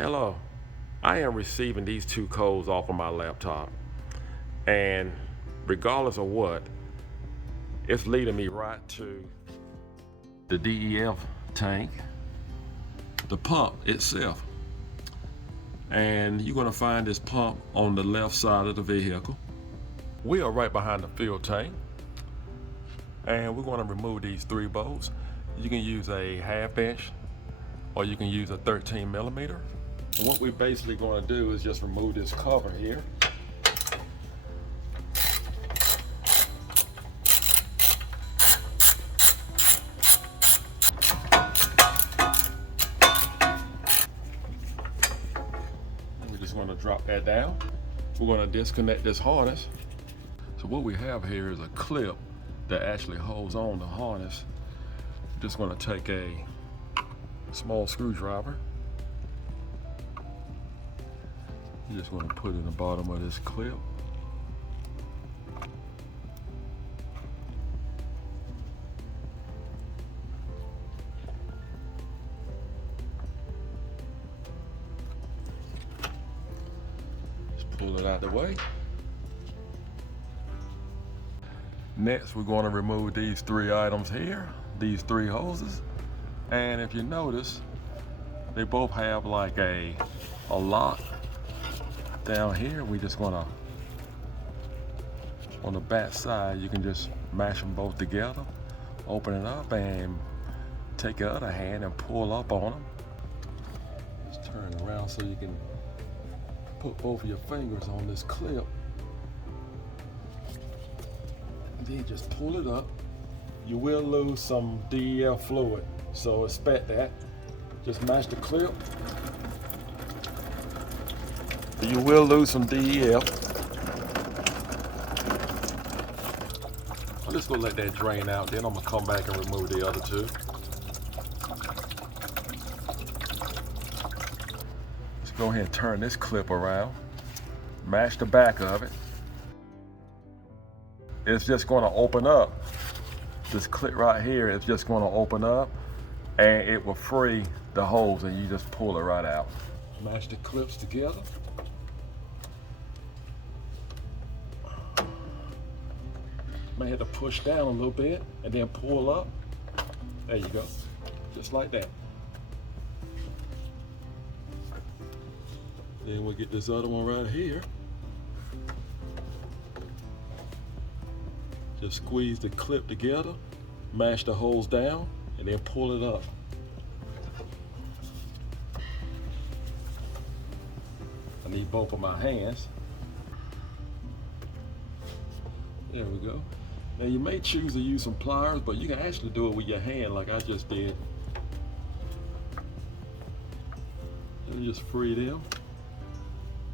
Hello, I am receiving these two codes off of my laptop, and regardless of what, it's leading me right to the DEF tank, the pump itself. And you're gonna find this pump on the left side of the vehicle. We are right behind the fuel tank, and we're gonna remove these 3 bolts. You can use a 1/2 inch or you can use a 13 millimeter. And what we're basically going to do is just remove this cover here. And we're just going to drop that down. We're going to disconnect this harness. So what we have here is a clip that actually holds on the harness. I'm just going to take a small screwdriver. You're just going to put it in the bottom of this clip. Just pull it out of the way. Next, we're going to remove these 3 items here, these 3 hoses. And if you notice, they both have like a lock down here. We just gonna, on the back side, you can just mash them both together, open it up, and take your other hand and pull up on them. Just turn it around so you can put both of your fingers on this clip. And then just pull it up. You will lose some DEF fluid, so expect that. Just mash the clip. You will lose some DEF. I'm just gonna let that drain out, then I'm gonna come back and remove the other 2. Let's go ahead and turn this clip around. Mash the back of it. It's just gonna open up. This clip right here is just gonna open up, and it will free the hose, and you just pull it right out. Mash the clips together. May have to push down a little bit and then pull up. There you go, just like that. Then we'll get this other one right here. Just squeeze the clip together, mash the hose down, and then pull it up. I need both of my hands. There we go. Now you may choose to use some pliers, but you can actually do it with your hand like I just did. And just free them.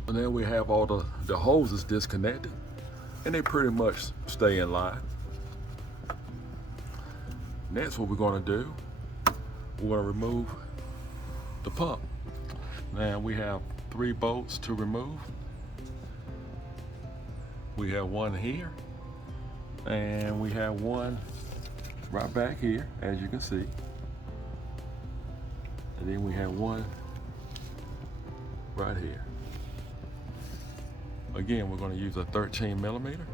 And then we have all the hoses disconnected, and they pretty much stay in line. Next, what we're gonna do, we're gonna remove the pump. Now we have 3 bolts to remove. We have one here, and we have one right back here, as you can see. And then we have one right here. Again, we're going to use a 13 millimeter.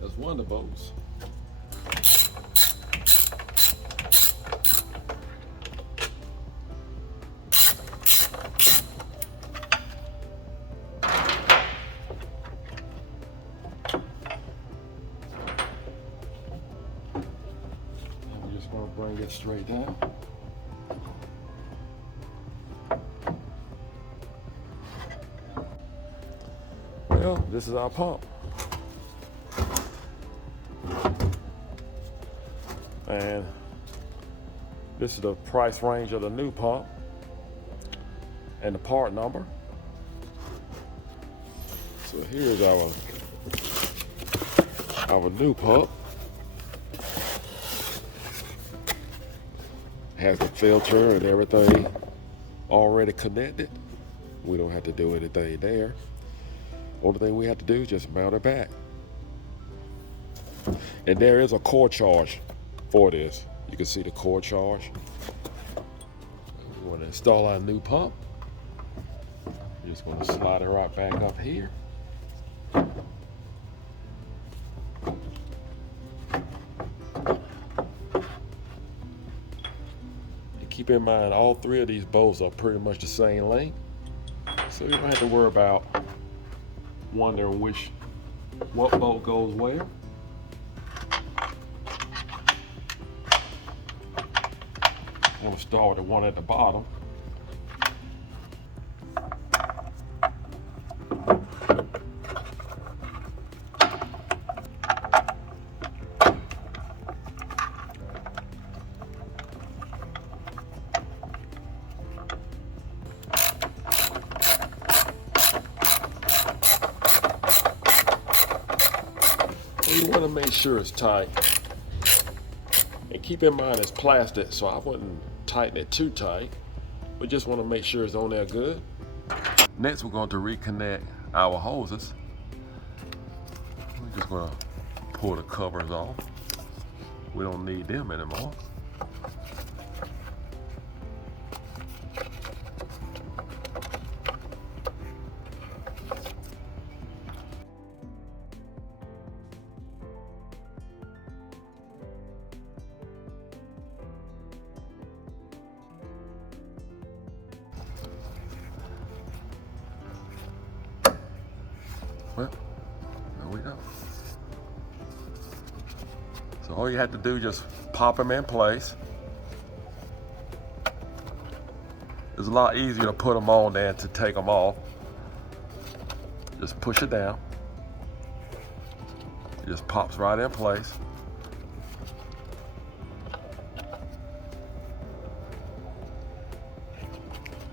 That's one of the bolts. Going to bring it straight down. Well, this is our pump. And this is the price range of the new pump and the part number. So here's our new pump. Has the filter and everything already connected. We don't have to do anything there. Only thing we have to do is just mount it back. And there is a core charge for this. You can see the core charge. We want to install our new pump. We're just going to slide it right back up here. Keep in mind, all three of these bolts are pretty much the same length, so you don't have to worry about wondering what bolt goes where. I'm going to start with the one at the bottom. You want to make sure it's tight. And keep in mind it's plastic, so I wouldn't tighten it too tight. We just want to make sure it's on there good. Next, we're going to reconnect our hoses. We're just going to pull the covers off. We don't need them anymore. Well, there we go. So all you have to do is just pop them in place. It's a lot easier to put them on than to take them off. Just push it down. It just pops right in place.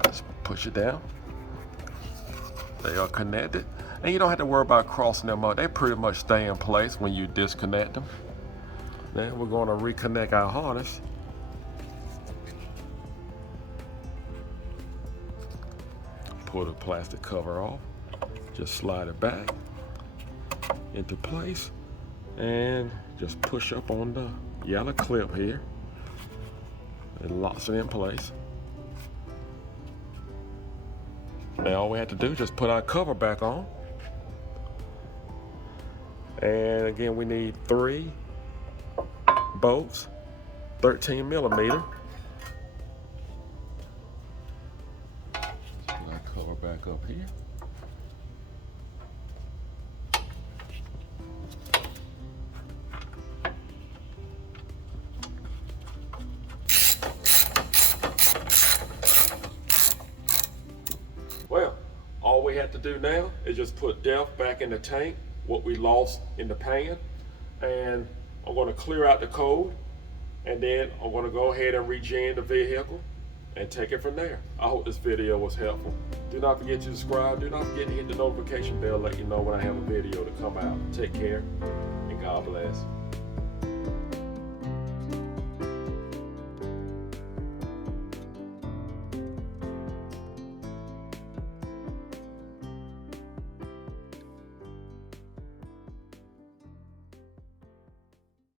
Just push it down. They are connected. And you don't have to worry about crossing them up. They pretty much stay in place when you disconnect them. Then we're going to reconnect our harness. Pull the plastic cover off. Just slide it back into place. And just push up on the yellow clip here. It locks it in place. Now all we have to do is just put our cover back on. And again, we need 3 bolts, 13 millimeter. Put our cover back up here. Well, all we have to do now is just put DEF back in the tank, what we lost in the pan, and I'm going to clear out the code, and then I'm going to go ahead and regen the vehicle and take it from there. I hope this video was helpful. Do not forget to subscribe. Do not forget to hit the notification bell, let you know when I have a video to come out. Take care, and God bless.